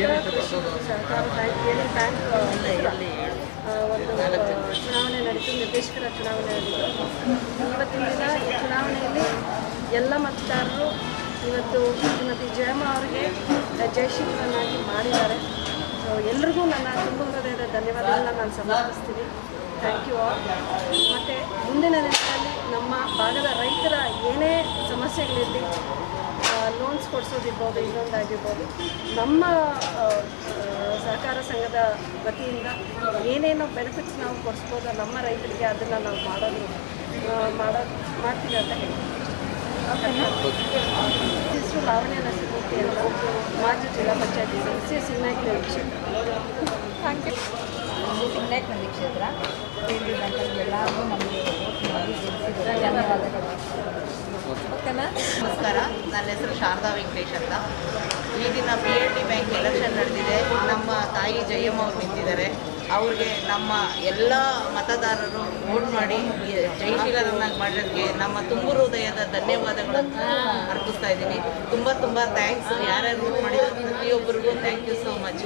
ಹೇಳಿ ಬ್ಯಾಂಕ್ ಒಂದು ಚುನಾವಣೆ ನಡೀತು ನಿರ್ದೇಶಕರ ಚುನಾವಣೆ ನಡೀತು ಇವತ್ತಿನ ದಿನ ಈ ಚುನಾವಣೆಯಲ್ಲಿ ಎಲ್ಲ ಮತದಾರರು ಇವತ್ತು ಶ್ರೀಮತಿ ಜಯಮ್ಮ ಅವರಿಗೆ ಜಯಶೀಲರನ್ನಾಗಿ ಮಾಡಿದ್ದಾರೆ ಸೊ ಎಲ್ರಿಗೂ ನನ್ನ ತುಂಬ ಹೃದಯದ ಧನ್ಯವಾದಗಳನ್ನ ನಾನು ಸಮರ್ಪಿಸ್ತೀನಿ ಥ್ಯಾಂಕ್ ಯು ಆಲ್ ಮತ್ತು ಮುಂದಿನ ದಿನಗಳಲ್ಲಿ ನಮ್ಮ ಭಾಗದ ರೈತರ ಏನೇ ಸಮಸ್ಯೆಗಳಿರಲಿ ಲೋನ್ಸ್ ಕೊಡಿಸೋದಿರ್ಬೋದು ಇನ್ನೊಂದಾಗಿರ್ಬೋದು ನಮ್ಮ ಸಹಕಾರ ಸಂಘದ ವತಿಯಿಂದ ಏನೇನೋ ಬೆನಿಫಿಟ್ಸ್ ನಾವು ಕೊಡಿಸ್ಬೋದು ನಮ್ಮ ರೈತರಿಗೆ ಅದನ್ನು ನಾವು ಮಾಡೋದು ಮಾಡೋ ಮಾಡೋದು ಮಾಡ್ತೀವಿ ಅಂತ ಹೇಳ್ತೀವಿ ಹೆಸರು ಲಾವಣ್ಯ ನರಸಿಂಹಮೂರ್ತಿ ಅಂತ ಮಾಜಿ ಜಿಲ್ಲಾ ಪಂಚಾಯತಿ ಸದಸ್ಯ ಸಿನ್ನಾಗಿ ಥ್ಯಾಂಕ್ ಯು ಸಿಗ್ನಾಕ್ ನಂದಿ ಕ್ಷೇತ್ರ ಪಿ ಡಿ ಬ್ಯಾಂಕಲ್ಲಿ ಎಲ್ಲರಿಗೂ ನಮಗೆ ವೋಟ್ ಮಾಡಿ ಗೆಲ್ಲಿಸಿದ್ದಾರೆ ಧನ್ಯವಾದಗಳು ನಮಸ್ಕಾರ. ನನ್ನ ಹೆಸರು ಶಾರದಾ ವೆಂಕಟೇಶ್ ಅಂತ. ಈ ದಿನ B L D bank election ನಡೆದಿದೆ. ನಮ್ಮ ತಾಯಿ ಜಯಮ್ಮ ಅವರು ನಿಂತಿದ್ದಾರೆ. ಅವ್ರಿಗೆ ನಮ್ಮ ಎಲ್ಲ ಮತದಾರರು ವೋಟ್ ಮಾಡಿ ಜಯಶೀಲರನ್ನಾಗಿ ಮಾಡೋದಕ್ಕೆ ನಮ್ಮ ತುಂಬು ಹೃದಯದ ಧನ್ಯವಾದಗಳನ್ನು ಅರ್ಪಿಸ್ತಾ ಇದ್ದೀನಿ. ತುಂಬ ತುಂಬ ಥ್ಯಾಂಕ್ಸ್ ಯಾರ್ಯಾರು ವೋಟ್ ಮಾಡಿದ್ರು ಪ್ರತಿಯೊಬ್ಬರಿಗೂ ಥ್ಯಾಂಕ್ ಯು ಸೋ ಮಚ್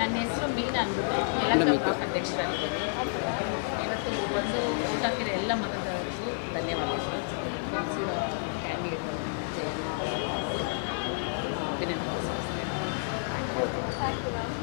ನನ್ನ ಹೆಸರು ಮೀನಾ ಅಂದ್ಬಿಟ್ಟು ಎಲ್ಲ ಅಧ್ಯಕ್ಷರಾಗಿದ್ದೀನಿ. ಅಭಿನಂದನೆ ಥ್ಯಾಂಕ್ ಯು ಮ್ಯಾಮ್